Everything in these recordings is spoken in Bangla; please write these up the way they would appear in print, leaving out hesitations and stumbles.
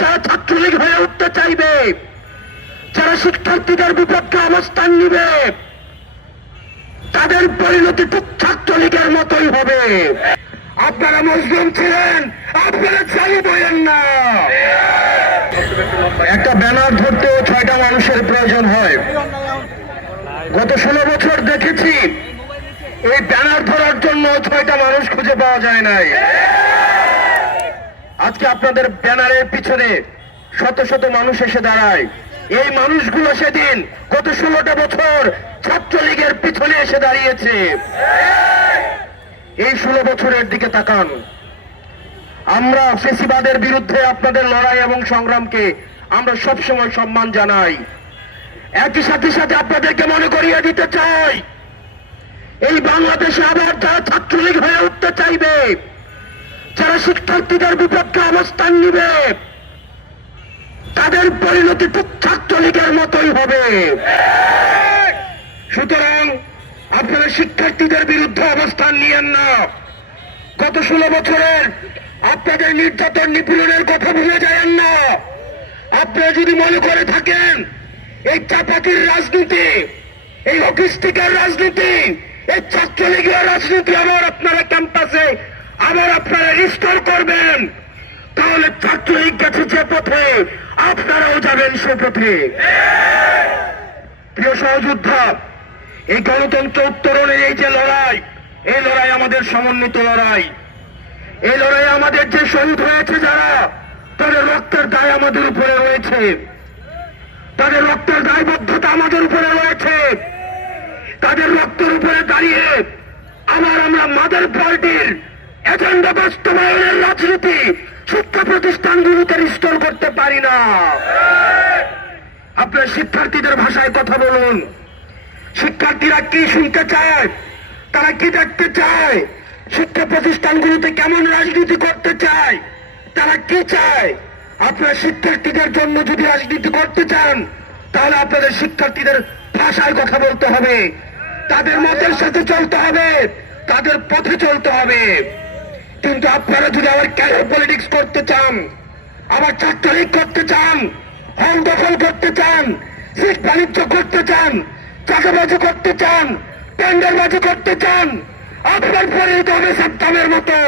যারা ছাত্রলীগ হয়ে উঠতে চাইবে, যারা শিক্ষার্থীদের বিপক্ষে অবস্থান নিবে, তাদের পরিণতি ঠিক ছাত্রলীগের মতোই হবে। আপনারা মজলুম ছিলেন, আপনারা চালু বলেন না। একটা ব্যানার ধরতেও 6টা মানুষের প্রয়োজন হয়। গত 16 বছর দেখেছি এই ব্যানার ধরার জন্য 6টা মানুষ খুঁজে পাওয়া যায় নাই। আজকে আপনাদের ব্যানারের পিছনে শত শত মানুষ এসে দাঁড়ায়। এই মানুষগুলো সেদিন গত 16টা বছর ছাত্রলীগের পিছনে এসে দাঁড়িয়েছে। এই 16 বছরের দিকে তাকান। আমরা ফেসিবাদের বিরুদ্ধে আপনাদের লড়াই এবং সংগ্রামকে আমরা সবসময় সম্মান জানাই। একই সাথে সাথে আপনাদেরকে মনে করিয়ে দিতে চাই, এই বাংলাদেশে আবার যারা ছাত্রলীগ হয়ে উঠতে চাইবে, যারা শিক্ষার্থীদের বিপক্ষে অবস্থান নিবে, তাদের পরিণতি ঠিক ছাত্রলীগের মতোই হবে। সুতরাং আপনারা শিক্ষার্থীদের বিরুদ্ধে অবস্থান নিয়েন না। গত 16 বছরের আপনাদের নির্যাতন নিপীড়নের কথা ভুলে যায়েন না। আপনারা যদি মনে করে থাকেন এই চাপাতির রাজনীতি, এই হকিস্টিকের রাজনীতি, এই ছাত্রলীগের রাজনীতি আবার আপনারা ক্যাম্পাসে আবার আপনারা রিস্টোর করবেন, তাহলে ছাত্রলীগ গেছে যে পথে আপনারাও যাবেন সে পথে। প্রিয় সহযোদ্ধা, এই গণতন্ত্র উত্তরণের এই যে লড়াই, এই লড়াই আমাদের সমন্বিত লড়াই। এই লড়াই আমাদের যে শহীদ হয়েছে যারা, তাদের রক্তের দায় আমাদের উপরে রয়েছে, তাদের রক্তের দায়বদ্ধতা আমাদের উপরে রয়েছে। তাদের রক্তের উপরে দাঁড়িয়ে আবার আমরা মাদার পার্টির এজেন্ডা বাস্তবায়নের রাজনীতি শিক্ষা প্রতিষ্ঠানগুলিতে রিস্টোর করতে পারি না। আপনার শিক্ষার্থীদের ভাষায় কথা বলুন। শিক্ষার্থীরা কি শুনতে চায়, তারা কি দেখতে চায়, শিক্ষা প্রতিষ্ঠানগুলিতে কেমন রাজনীতি করতে চায়, তারা কি চায়। আপনারা শিক্ষার্থীদের জন্য যদি রাজনীতি করতে চান, তাহলে আপনাদের শিক্ষার্থীদের ভাষায় কথা বলতে হবে, তাদের মতের সাথে চলতে হবে, তাদের পথে চলতে হবে। কিন্তু আপনারা যদি আবার ক্যারিয়ার পলিটিক্স করতে চান, আবার ছাত্রলীগ করতে চান, হল দখল করতে চান, সিট বাণিজ্য করতে চান, চাঁদাবাজি করতে চান, টেন্ডারবাজি করতে চান, আপনার পরিণত হবে সাদ্দামের মতো,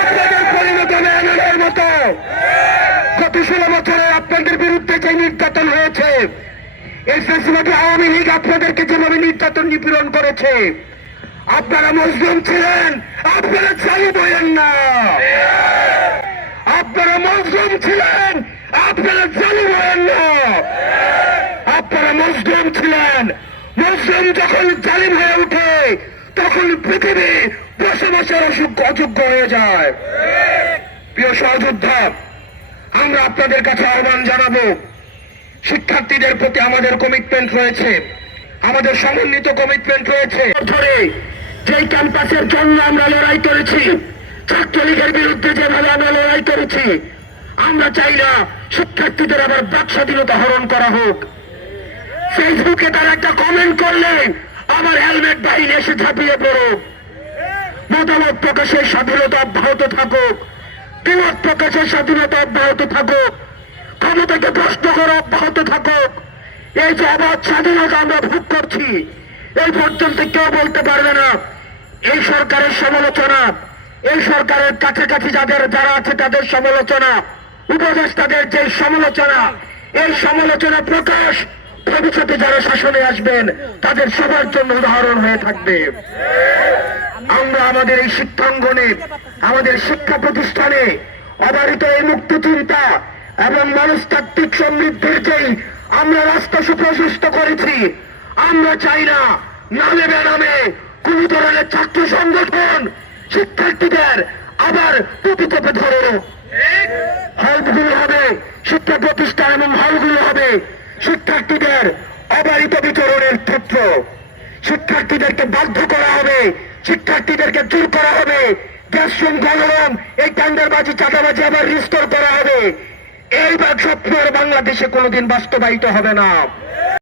আপনাদের পরিণত হবে আনারের মতো। গত 16 বছরে আপনাদের বিরুদ্ধে যে নির্যাতন হয়েছে, এই ফ্যাসিবাদী আওয়ামী লীগ আপনাদেরকে যেভাবে নির্যাতন নিপীড়ন করেছে, আপনারা মজলুম ছিলেন, আপনারা চালু বলেন না। আপনারা মজলুম ছিলেন, আপনারা চালু বলেন না। আপনারা মজলুম ছিলেন। মজলুম যখন জালিম হয়ে ওঠে, তখন পৃথিবী বসবাসের অযোগ্য হয়ে যায়। প্রিয় সহযোদ্ধা, আমরা আপনাদের কাছে আহ্বান জানাবো, শিক্ষার্থীদের প্রতি আমাদের কমিটমেন্ট রয়েছে, আমাদের সমন্বিত কমিটমেন্ট রয়েছে। ধরে যেই ক্যাম্পাসের জন্য আমরা লড়াই করেছি, ছাত্রলীগের বিরুদ্ধে যেভাবে আমরা লড়াই করেছি, আমরা চাই না শিক্ষার্থীদের আবার বাক স্বাধীনতা হরণ করা হোক। ফেসবুকে তারা একটা কমেন্ট করলে আবার হেলমেট বাহিনী এসে ঝাঁপিয়ে পড়ুক। মতামত প্রকাশের স্বাধীনতা অব্যাহত থাকুক, দ্বিমত প্রকাশের স্বাধীনতা অব্যাহত থাকুক, ক্ষমতাকে প্রশ্ন করা অব্যাহত থাকুক। এই যে অবাধ স্বাধীনতা আমরা ভোগ করছি, এই পর্যন্ত কেউ বলতে পারবে না এই সরকারের সমালোচনা, এই সরকারের কাছাকাছি যারা আছে তাদের সমালোচনা, উপদেষ্টাদের যে সমালোচনা, এই সমালোচনা প্রকাশ ভবিষ্যতে যারা শাসনে আসবেন তাদের সবার জন্য উদাহরণ হয়ে থাকবে। আমরা আমাদের এই শিক্ষাঙ্গনে, আমাদের শিক্ষা প্রতিষ্ঠানে অবারিত এই মুক্ত চিন্তা এবং মনস্তাত্ত্বিক সমৃদ্ধির যেই আমরা রাস্তা সুপ্রশস্ত করেছি, আমরা চাই না নামে বেনামে কোন ধরনের ছাত্র সংগঠন শিক্ষার্থীদের আবার টুপি চেপে ধরে। হলগুলো হবে শিক্ষা প্রতিষ্ঠান এবং হলগুলো হবে শিক্ষার্থীদের অবারিত বিচরণের ক্ষেত্র। শিক্ষার্থীদেরকে বাধ্য করা হবে, শিক্ষার্থীদেরকে জোর করা হবে, গ্যাসরুম গণরম এই টেন্ডারবাজি চাঁদাবাজি আবার রিস্টোর করা হবে। এই স্বপ্নের বাংলাদেশে কোনোদিন বাস্তবায়িত হবে না।